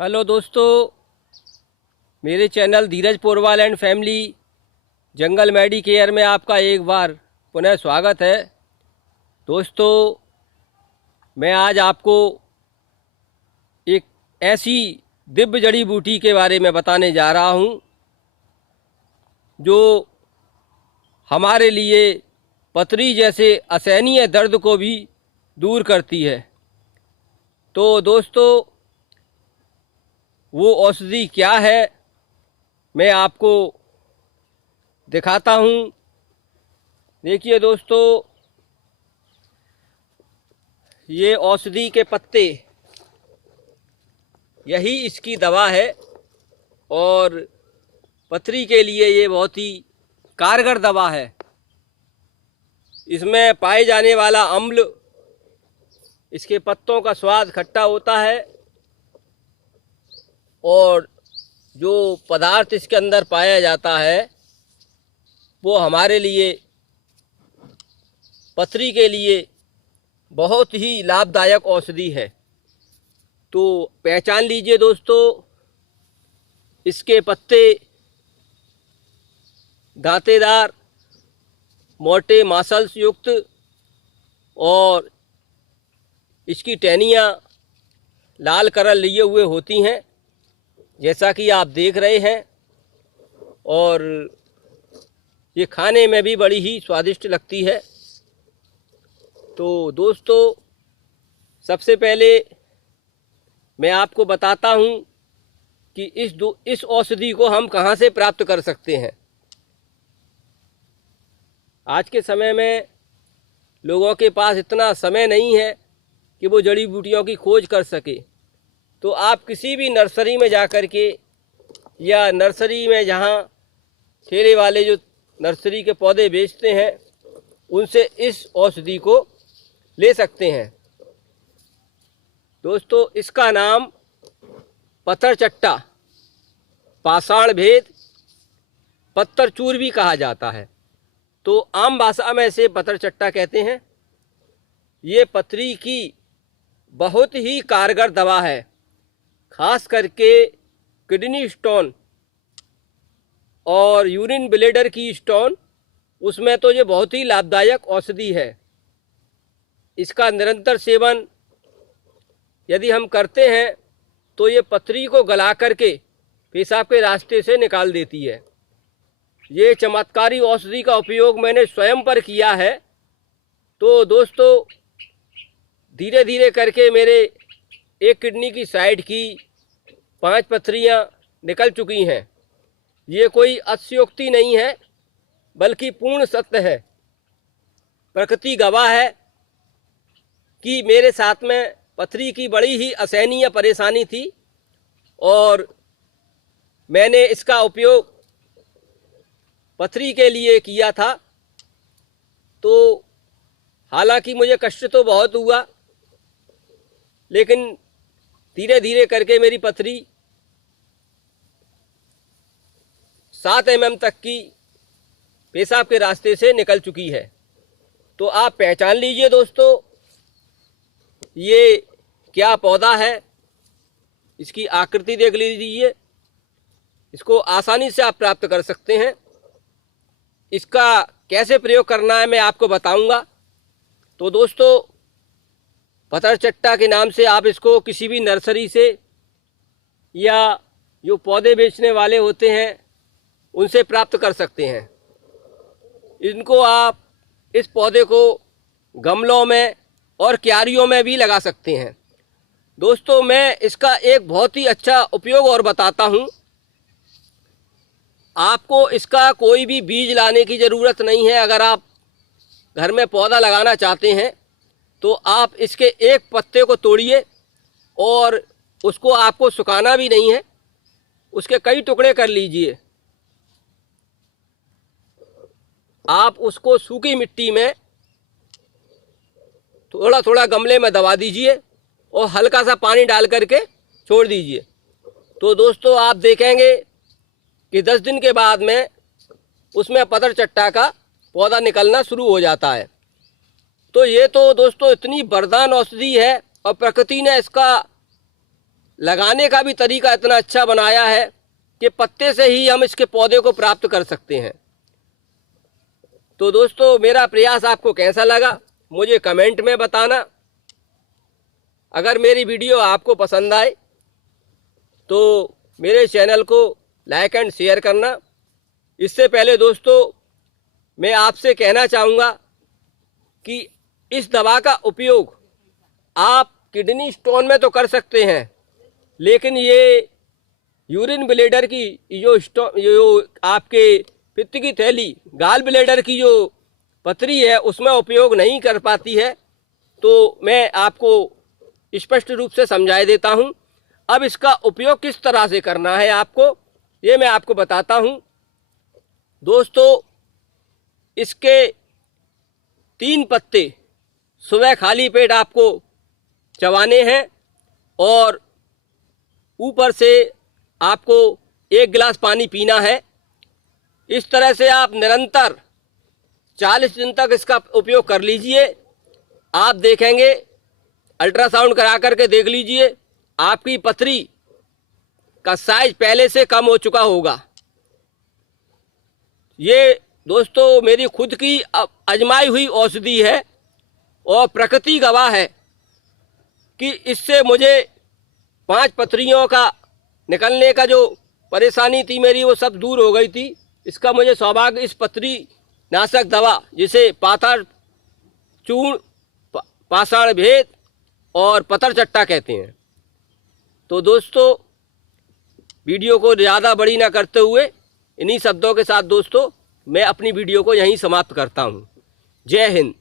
Hello दोस्तों, मेरे channel Dheeraj Porwal and family jungle Medicare में आपका एक बार पुनः स्वागत है। दोस्तों, मैं आज आपको एक ऐसी दिव्य जड़ी बूटी के बारे में बताने जा रहा हूं जो हमारे लिए पथरी जैसे असहनीय दर्द को भी दूर करती है। तो दोस्तों, वो औषधि क्या है मैं आपको दिखाता हूँ। देखिए दोस्तों, ये औषधि के पत्ते, यही इसकी दवा है और पथरी के लिए ये बहुत ही कारगर दवा है। इसमें पाए जाने वाला अम्ल, इसके पत्तों का स्वाद खट्टा होता है और जो पदार्थ इसके अंदर पाया जाता है वो हमारे लिए, पथरी के लिए बहुत ही लाभदायक औषधि है। तो पहचान लीजिए दोस्तों, इसके पत्ते दांतेदार, मोटे मांसल्स युक्त और इसकी टहनियाँ लाल करल लिए हुए होती हैं, जैसा कि आप देख रहे हैं। और ये खाने में भी बड़ी ही स्वादिष्ट लगती है। तो दोस्तों, सबसे पहले मैं आपको बताता हूँ कि इस औषधि को हम कहाँ से प्राप्त कर सकते हैं। आज के समय में लोगों के पास इतना समय नहीं है कि वो जड़ी बूटियों की खोज कर सके। तो आप किसी भी नर्सरी में जा कर के, या नर्सरी में जहाँ ठेले वाले जो नर्सरी के पौधे बेचते हैं, उनसे इस औषधि को ले सकते हैं। दोस्तों, इसका नाम पत्थर चट्टा, पाषाण भेद, पत्थर चूर भी कहा जाता है। तो आम भाषा में इसे पत्थर चट्टा कहते हैं। ये पथरी की बहुत ही कारगर दवा है। खास करके किडनी स्टोन और यूरिन ब्लैडर की स्टोन, उसमें तो ये बहुत ही लाभदायक औषधि है। इसका निरंतर सेवन यदि हम करते हैं तो ये पथरी को गला करके पेशाब के रास्ते से निकाल देती है। ये चमत्कारी औषधि का उपयोग मैंने स्वयं पर किया है। तो दोस्तों, धीरे धीरे करके मेरे एक किडनी की साइड की 5 पथरियाँ निकल चुकी हैं। ये कोई अतिशयोक्ति नहीं है, बल्कि पूर्ण सत्य है। प्रकृति गवाह है कि मेरे साथ में पथरी की बड़ी ही असहनीय परेशानी थी और मैंने इसका उपयोग पथरी के लिए किया था। तो हालांकि मुझे कष्ट तो बहुत हुआ, लेकिन धीरे धीरे करके मेरी पथरी 7 mm तक की पेशाब के रास्ते से निकल चुकी है। तो आप पहचान लीजिए दोस्तों, ये क्या पौधा है। इसकी आकृति देख लीजिए। इसको आसानी से आप प्राप्त कर सकते हैं। इसका कैसे प्रयोग करना है मैं आपको बताऊंगा। तो दोस्तों, पत्थर चट्टा के नाम से आप इसको किसी भी नर्सरी से, या जो पौधे बेचने वाले होते हैं, उनसे प्राप्त कर सकते हैं। इनको आप, इस पौधे को गमलों में और क्यारियों में भी लगा सकते हैं। दोस्तों, मैं इसका एक बहुत ही अच्छा उपयोग और बताता हूँ। आपको इसका कोई भी बीज लाने की ज़रूरत नहीं है। अगर आप घर में पौधा लगाना चाहते हैं तो आप इसके एक पत्ते को तोड़िए और उसको आपको सुखाना भी नहीं है, उसके कई टुकड़े कर लीजिए। आप उसको सूखी मिट्टी में थोड़ा थोड़ा गमले में दबा दीजिए और हल्का सा पानी डाल करके छोड़ दीजिए। तो दोस्तों, आप देखेंगे कि 10 दिन के बाद में उसमें पत्थर चट्टा का पौधा निकलना शुरू हो जाता है। तो ये तो दोस्तों इतनी वरदान औषधि है और प्रकृति ने इसका लगाने का भी तरीका इतना अच्छा बनाया है कि पत्ते से ही हम इसके पौधे को प्राप्त कर सकते हैं। तो दोस्तों, मेरा प्रयास आपको कैसा लगा मुझे कमेंट में बताना। अगर मेरी वीडियो आपको पसंद आए तो मेरे चैनल को लाइक एंड शेयर करना। इससे पहले दोस्तों, मैं आपसे कहना चाहूँगा कि इस दवा का उपयोग आप किडनी स्टोन में तो कर सकते हैं, लेकिन ये यूरिन ब्लैडर की जो आपके पित्त की थैली, गाल ब्लैडर की जो पथरी है, उसमें उपयोग नहीं कर पाती है। तो मैं आपको स्पष्ट रूप से समझा देता हूँ। अब इसका उपयोग किस तरह से करना है आपको, ये मैं आपको बताता हूँ। दोस्तों, इसके 3 पत्ते सुबह खाली पेट आपको चबाने हैं और ऊपर से आपको 1 गिलास पानी पीना है। इस तरह से आप निरंतर 40 दिन तक इसका उपयोग कर लीजिए। आप देखेंगे, अल्ट्रासाउंड करा करके देख लीजिए, आपकी पथरी का साइज पहले से कम हो चुका होगा। ये दोस्तों मेरी खुद की आजमाई हुई औषधि है और प्रकृति गवाह है कि इससे मुझे 5 पथरियों का निकलने का जो परेशानी थी मेरी, वो सब दूर हो गई थी। इसका मुझे सौभाग्य इस पथरी नाशक दवा, जिसे पाथर चूर्ण, पाषाण भेद और पत्थर चट्टा कहते हैं। तो दोस्तों, वीडियो को ज़्यादा बड़ी ना करते हुए इन्हीं शब्दों के साथ दोस्तों मैं अपनी वीडियो को यहीं समाप्त करता हूँ। जय हिंद।